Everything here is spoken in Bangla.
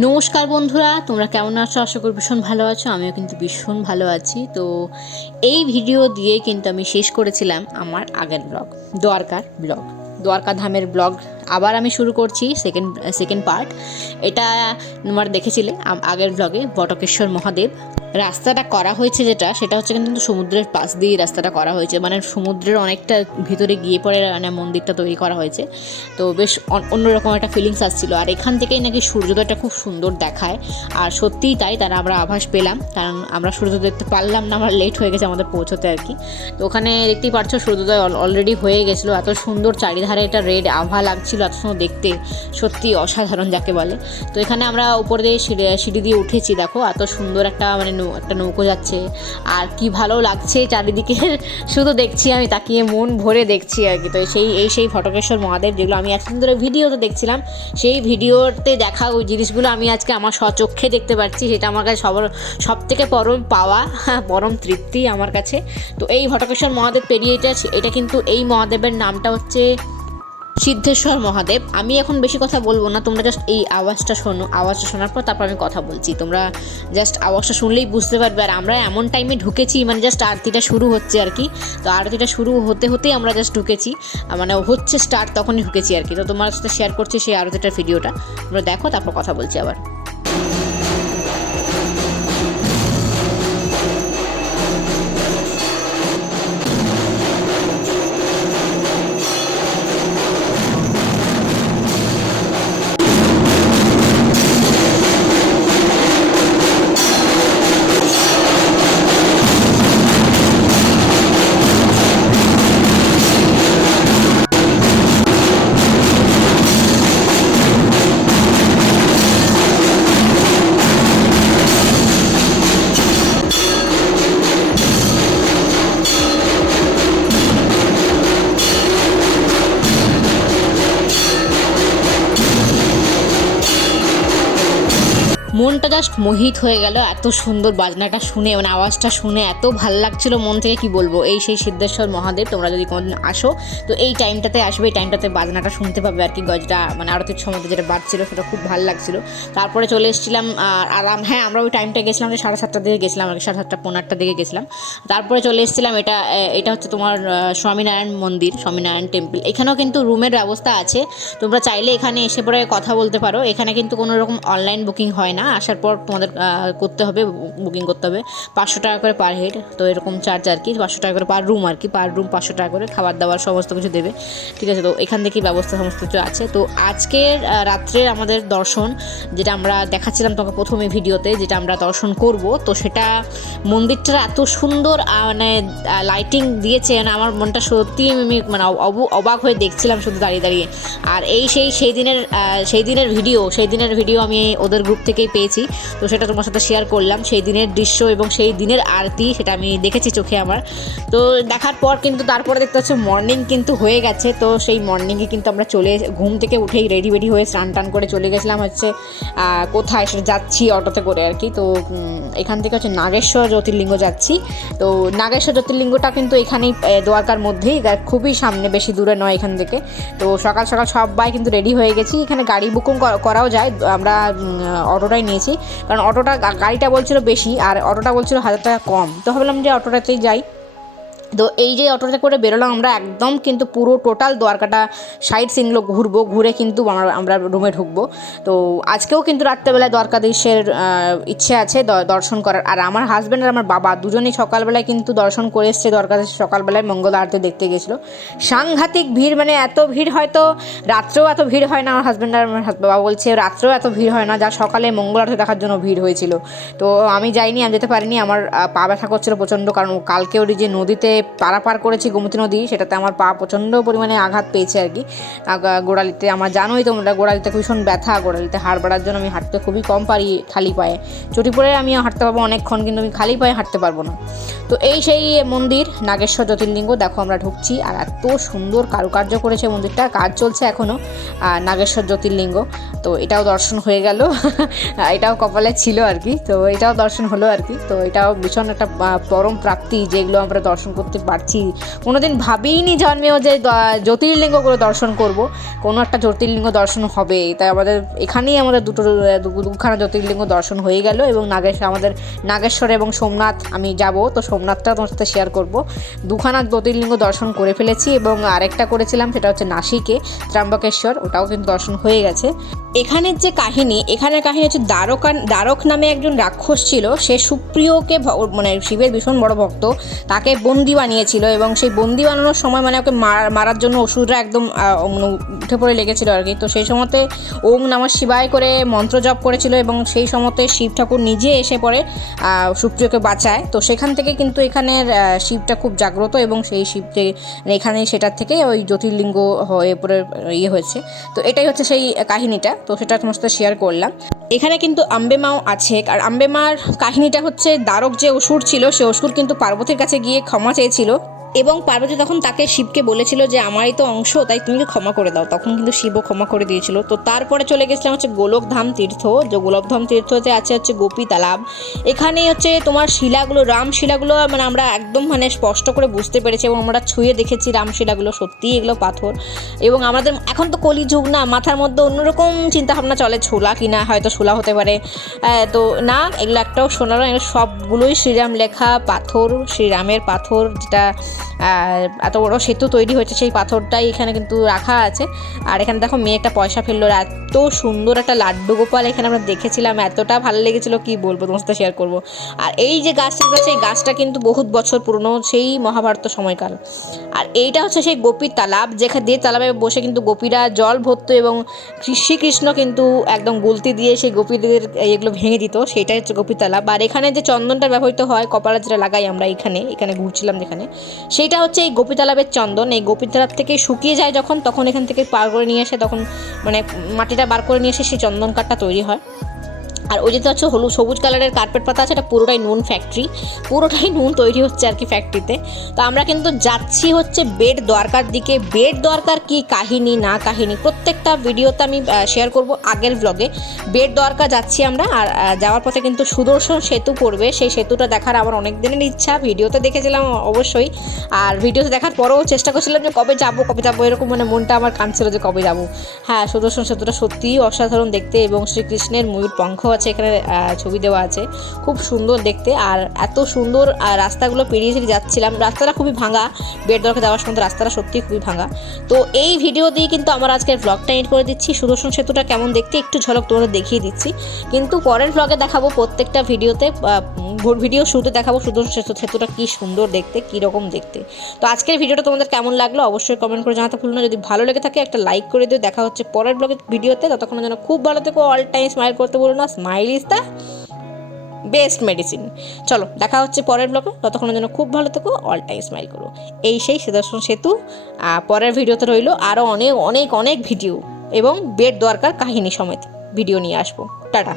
নমস্কার বন্ধুরা, তোমরা কেমন আছো? আশা করি ভীষণ ভালো আছো। আমিও কিন্তু ভীষণ ভালো আছি। তো এই ভিডিও দিয়ে কিন্তু আমি শেষ করেছিলাম আমার আগের ব্লগ, দ্বারকার ব্লগ, দ্বারকা ধামের ব্লগ। আবার আমি শুরু করছি সেকেন্ড পার্ট। এটা তোমরা দেখেছিলে আগের ব্লগে বটকেশ্বর মহাদেব। রাস্তাটা করা হয়েছে সেটা হচ্ছে কিন্তু সমুদ্রের পাশ দিয়ে রাস্তাটা করা হয়েছে, মানে সমুদ্রের অনেকটা ভিতরে গিয়ে পরে মানে মন্দিরটা তৈরি করা হয়েছে। তো বেশ অন্যরকম একটা ফিলিংস আসছিলো। আর এখান থেকেই নাকি সূর্যোদয়টা খুব সুন্দর দেখায়। আর সত্যিই তাই, তারা আমরা আভাস পেলাম, কারণ আমরা সূর্যোদয় দেখতে পারলাম না, আমরা লেট হয়ে গেছে আমাদের পৌঁছতে আর কি। তো ওখানে দেখতেই পাচ্ছ সূর্যোদয় অলরেডি হয়ে গেছিলো। এত সুন্দর চারিধারে এটা রেড আভা লাগছিল, এত সুন্দর দেখতে, সত্যি অসাধারণ যাকে বলে। তো এখানে আমরা উপর দিয়ে সিঁড়ি দিয়ে উঠেছি, দেখো এত সুন্দর একটা মানে একটা নৌকো যাচ্ছে। আর কি ভালো লাগছে চারিদিকে, শুধু দেখছি আমি, তাকিয়ে মন ভরে দেখছি আর কি। তো সেই ফটকেশ্বর মহাদেব যেগুলো আমি এতদিন ধরে ভিডিওতে দেখছিলাম, সেই ভিডিওতে দেখা ওই জিনিসগুলো আমি আজকে আমার স্বচক্ষে দেখতে পাচ্ছি। সেটা আমার কাছে সব থেকে পরম পাওয়া, পরম তৃপ্তি আমার কাছে। তো এই ফটকেশ্বর মহাদেব পেরিয়ে এটা কিন্তু এই মহাদেবের নামটা হচ্ছে সিদ্ধেশ্বর মহাদেব। আমি এখন বেশি কথা বলবো না, তোমরা জাস্ট এই আওয়াজটা শোনো। আওয়াজটা শোনার পর তারপর আমি কথা বলছি, তোমরা জাস্ট আওয়াজটা শুনলেই বুঝতে পারবে। আর আমরা এমন টাইমে ঢুকেছি, মানে জাস্ট আরতিটা শুরু হচ্ছে আর কি। তো আরতিটা শুরু হতেই আমরা জাস্ট ঢুকেছি, মানে হচ্ছে স্টার্ট, তখনই ঢুকেছি আর কি। তো তোমার সাথে শেয়ার করছি সেই আরতিটার ভিডিওটা, তোমরা দেখো, তারপর কথা বলছি আবার। মনটা জাস্ট মোহিত হয়ে গেল এত সুন্দর বাজনাটা শুনে, মানে আওয়াজটা শুনে এত ভাল লাগছিল মন থেকে, কি বলবো। সেই সিদ্ধেশ্বর মহাদেব তোমরা যদি কোনোদিন আসো তো এই টাইমটাতে আসবে, এই টাইমটাতে বাজনাটা শুনতে পাবে আর কি। গজটা মানে আরতির সময় যেটা বাজছিল সেটা খুব ভালো লাগছিল। তারপরে চলে এসেছিলাম আরাম, হ্যাঁ আমরা ওই টাইমটা গেছিলাম যে 7:30টার দিকে গেছিলাম আর কি, 7:30 15টার দিকে গেছিলাম। তারপরে চলে এসেছিলাম এটা হচ্ছে তোমার স্বামীনারায়ণ মন্দির, স্বামীনারায়ণ টেম্পল। এখানেও কিন্তু রুমের ব্যবস্থা আছে, তোমরা চাইলে এখানে এসে পরে কথা বলতে পারো। এখানে কিন্তু কোনো রকম অনলাইন বুকিং হয় না, আসার পর তোমাদের করতে হবে, বুকিং করতে হবে। 500 টাকা করে পার হেড, তো এরকম চার্জ আর কি। 500 টাকা করে পার রুম আর কি, পার রুম 500 টাকা করে, খাবার দাবার সমস্ত কিছু দেবে, ঠিক আছে। তো এখান থেকেই ব্যবস্থা সমস্ত কিছু আছে। তো আজকের রাত্রের আমাদের দর্শন, যেটা আমরা দেখাচ্ছিলাম তোমাকে প্রথমে ভিডিওতে, যেটা আমরা দর্শন করব, তো সেটা মন্দিরটা এত সুন্দর মানে লাইটিং দিয়েছে, মানে আমার মনটা সত্যি আমি মানে অবাক হয়ে দেখছিলাম শুধু দাঁড়িয়ে দাঁড়িয়ে। আর সেই দিনের ভিডিও আমি ওদের গ্রুপ থেকেই পেয়েছি, তো সেটা তোমার সাথে শেয়ার করলাম। সেই দিনের দৃশ্য এবং সেই দিনের আরতি সেটা আমি দেখেছি চোখে আমার। তো দেখার পর কিন্তু তারপরে দেখতে হচ্ছে মর্নিং কিন্তু হয়ে গেছে। তো সেই মর্নিংয়ে কিন্তু আমরা ঘুম থেকে উঠেই রেডি হয়ে স্নান টান করে চলে গেছিলাম হচ্ছে কোথায় সেটা যাচ্ছি অটোতে করে আর কি। তো এখান থেকে হচ্ছে নাগেশ্বর জ্যোতির্লিঙ্গ যাচ্ছি। তো নাগেশ্বর জ্যোতির্লিঙ্গটা কিন্তু এখানেই দ্বারকার মধ্যেই, খুবই সামনে, বেশি দূরে নয় এখান থেকে। তো সকাল সবাই কিন্তু রেডি হয়ে গেছি। এখানে গাড়ি বুকিং করাও যায়, আমরা অটোটাই নিয়েছি, কারণ গাড়িটা বলছিল বেশি আর অটোটা বলছিল 1000 টাকা কম। তো ভাবলাম যে অটোটাতেই যাই। তো এই যে অটোতে করে বেরোলাম আমরা, একদম কিন্তু পুরো টোটাল দ্বারকাটা সাইড সিনগুলো ঘুরবো, ঘুরে কিন্তু আমরা রুমে ঢুকবো। তো আজকেও কিন্তু রাত্রেবেলায় দ্বারকাধীশের ইচ্ছে আছে দর্শন করার। আর আমার হাজব্যান্ড আর আমার বাবা দুজনেই সকালবেলায় কিন্তু দর্শন করে এসছে দ্বারকাধীশ, সকালবেলায় মঙ্গল আরতি দেখতে গেছিলো। সাংঘাতিক ভিড়, মানে এত ভিড়, হয়তো রাত্রেও এত ভিড় হয় না। আমার হাজব্যান্ড আর আমার বাবা বলছে রাত্রেও এত ভিড় হয় না, যা সকালে মঙ্গল আরতি দেখার জন্য ভিড় হয়েছিল। তো আমি যাইনি, আমি যেতে পারিনি, আমার পা ব্যথা করছিল প্রচণ্ড, কারণ কালকে ওই যে নদীতে পারাপার করেছি, গোমতী নদী, সেটাতে আমার পা প্রচণ্ড পরিমাণে আঘাত পেয়েছে আর কি। গোড়ালিতে আমার, জানোই তোমরা, গোড়ালিতে ভীষণ ব্যথা, গোড়ালিতে হাড় বাড়ার জন্য আমি হাঁটতে খুবই কম পারি খালি পায়ে। চটি পরে আমি হাঁটতে পারবো অনেকক্ষণ, কিন্তু আমি খালি পায়ে হাঁটতে পারবো না। তো সেই মন্দির নাগেশ্বর জ্যোতির্লিঙ্গ, দেখো আমরা ঢুকছি। আর এত সুন্দর কারুকার্য করেছে মন্দিরটা, কাজ চলছে এখনও, নাগেশ্বর জ্যোতির্লিঙ্গ। তো এটাও দর্শন হয়ে গেল, এটাও কপালে ছিল আর কি। তো এটাও দর্শন হলো আর কি। তো এটাও ভীষণ একটা পরম প্রাপ্তি, যেগুলো আমরা দর্শন করতে করতে পারছি। কোনোদিন ভাবিনি জন্মেও যে জ্যোতির্লিঙ্গগুলো দর্শন করব, কোনো একটা জ্যোতির্লিঙ্গ দর্শন হবে। তাই আমাদের এখানেই আমাদের দুখানা জ্যোতির্লিঙ্গ দর্শন হয়ে গেল। এবং আমাদের নাগেশ্বর এবং সোমনাথ আমি যাব, তো সোমনাথটা তোমার সাথে শেয়ার করব। দুখানা জ্যোতির্লিঙ্গ দর্শন করে ফেলেছি এবং আরেকটা করেছিলাম সেটা হচ্ছে নাসিকে ত্র্যম্বকেশ্বর, ওটাও কিন্তু দর্শন হয়ে গেছে। এখানের যে কাহিনী, এখানের কাহিনী হচ্ছে দ্বারক নামে একজন রাক্ষস ছিল, সে সুপ্রিয়কে মানে শিবের ভীষণ বড় ভক্ত, তাকে বন্দি বানিয়েছিল এবং সেই বন্দি বানানোর সময় মানে ওকে মারার জন্য অসুররা একদম উঠে পড়ে লেগেছিল আর কি। তো সেই সময়তে ওম নমঃ শিবায় করে মন্ত্র জপ করেছিল এবং সেই সময়তে শিব ঠাকুর নিজে এসে পড়ে সুপ্রিয়কে বাঁচায়। তো সেখান থেকে কিন্তু এখানের শিবটা খুব জাগ্রত এবং সেই শিবকে এখানে সেটার থেকে ওই জ্যোতির্লিঙ্গ হয়ে পড়ে হয়েছে। তো এটাই হচ্ছে সেই কাহিনীটা, তো সেটা তোমার সাথে শেয়ার করলাম। এখানে কিন্তু আম্বে মাও আছে, আর আম্বে মার কাহিনীটা হচ্ছে দ্বারক যে অসুর ছিল, সে অসুর কিন্তু পার্বতীর কাছে গিয়ে ক্ষমা চেয়েছিল এবং পার্বতী তখন তাকে শিবকে বলেছিল যে আমারই তো অংশ, তাই তুমি ক্ষমা করে দাও। তখন কিন্তু শিবও ক্ষমা করে দিয়েছিল। তো তারপরে চলে গেছিলাম হচ্ছে গোলকধাম তীর্থ, যে গোলকধাম তীর্থতে আছে হচ্ছে গোপী তালাব। এখানেই হচ্ছে তোমার শিলাগুলো, রামশিলাগুলো মানে আমরা একদম মানে স্পষ্ট করে বুঝতে পেরেছি এবং আমরা ছুঁয়ে দেখেছি রামশিলাগুলো, সত্যিই এগুলো পাথর। এবং আমাদের এখন তো কলিযুগ না, মাথার মধ্যে অন্যরকম চিন্তাভাবনা চলে, ছোলা কিনা হয়তো ছোলা হতে পারে, তো না, এগুলো একটাও সোনা না, এগুলো সবগুলোই শ্রীরাম লেখা পাথর, শ্রীরামের পাথর, যেটা এত বড় সেতু তৈরি হয়েছে সেই পাথরটাই এখানে কিন্তু রাখা আছে। আর এখানে দেখো মেয়ে একটা পয়সা ফেললো, এত সুন্দর একটা লাড্ডু গোপাল এখানে আমরা দেখেছিলাম, এতটা ভালো লেগেছিলো কি বলবো, তোমার সাথে শেয়ার করবো। আর এই যে গাছটা আছে, এই গাছটা কিন্তু বহুত বছর পুরনো, সেই মহাভারত সময়কাল। আর এইটা হচ্ছে সেই গোপীর তালাব, যেখানে দিয়ে তালাবে বসে কিন্তু গোপীরা জল ভরতো এবং শ্রীকৃষ্ণ কিন্তু একদম গুলতি দিয়ে সেই গোপীদের এগুলো ভেঙে দিত, সেটাই হচ্ছে গোপীর তালাব। আর এখানে যে চন্দনটা ব্যবহৃত হয় কপালে যেটা লাগাই আমরা, এখানে ঘুরছিলাম যেখানে, সেইটা হচ্ছে এই গোপী তালাবের চন্দন। এই গোপী তালাব থেকে শুকিয়ে যায় তখন এখান থেকে পার করে নিয়ে এসে, তখন মানে মাটিটা বার করে নিয়ে এসে সেই চন্দন কাঠটা তৈরি হয়। আর ওই যেটা হচ্ছে সবুজ কালারের কার্পেট পাতা আছে, এটা পুরোটাই নুন ফ্যাক্টরি, পুরোটাই নুন তৈরি হচ্ছে আর কি ফ্যাক্টরিতে। তো আমরা কিন্তু যাচ্ছি হচ্ছে বেট দ্বারকার দিকে। বেট দ্বারকার কি কাহিনী না কাহিনী প্রত্যেকটা ভিডিওতে আমি শেয়ার করব আগের ব্লগে। বেট দ্বারকা যাচ্ছি আমরা, আর যাওয়ার পথে কিন্তু সুদর্শন সেতু পড়বে, সেই সেতুটা দেখার আমার অনেক দিনের ইচ্ছা, ভিডিওতে দেখেছিলাম অবশ্যই, আর ভিডিওতে দেখার পরেও চেষ্টা করছিলাম যে কবে যাবো এরকম মানে মনটা আমার কাঁদছিল যে কবে যাবো। হ্যাঁ, সুদর্শন সেতুটা সত্যিই অসাধারণ দেখতে এবং শ্রীকৃষ্ণের ময়ূর পঙ্খ আছে এখানে ছবি দেওয়া আছে, খুব সুন্দর দেখতে। আর এত সুন্দর রাস্তাগুলো পেরিয়ে যাচ্ছিলাম, রাস্তাটা খুবই ভাঙা, বেট দ্বারকা যাওয়ার সময় রাস্তাটা সত্যিই খুবই ভাঙা। তো এই ভিডিও দিয়ে কিন্তু আমার আজকের ব্লগটা এন্ড করে দিচ্ছি। সুদর্শন সেতুটা কেমন দেখতে একটু ঝলক তোমাদের দেখিয়ে দিচ্ছি, কিন্তু পরের ব্লগে দেখাবো প্রত্যেকটা ভিডিওতে, ভিডিও শুরুতে দেখাবো সুদর্শন সেতুটা কী সুন্দর দেখতে, কীরকম দেখতে। তো আজকের ভিডিওটা তোমাদের কেমন লাগলো অবশ্যই কমেন্ট করে জানাতে ভুলো না। যদি ভালো লেগে থাকে একটা লাইক করে দিও। দেখা হচ্ছে পরের ব্লগের ভিডিওতে, ততক্ষণ যেন খুব ভালো থেকো, অল টাইম স্মাইল করতে ভুলো না, smile is the best medicine. চলো দেখা হচ্ছে পরের ব্লগে, ততক্ষণ যেন খুব ভালো থেকো, অল টাইম স্মাইল করো। এই সেই সুদর্শন সেতু পরের ভিডিওতে রইলো আরও অনেক অনেক অনেক ভিডিও এবং বেট দ্বারকার কাহিনী সমেত ভিডিও নিয়ে আসবো। টাটা।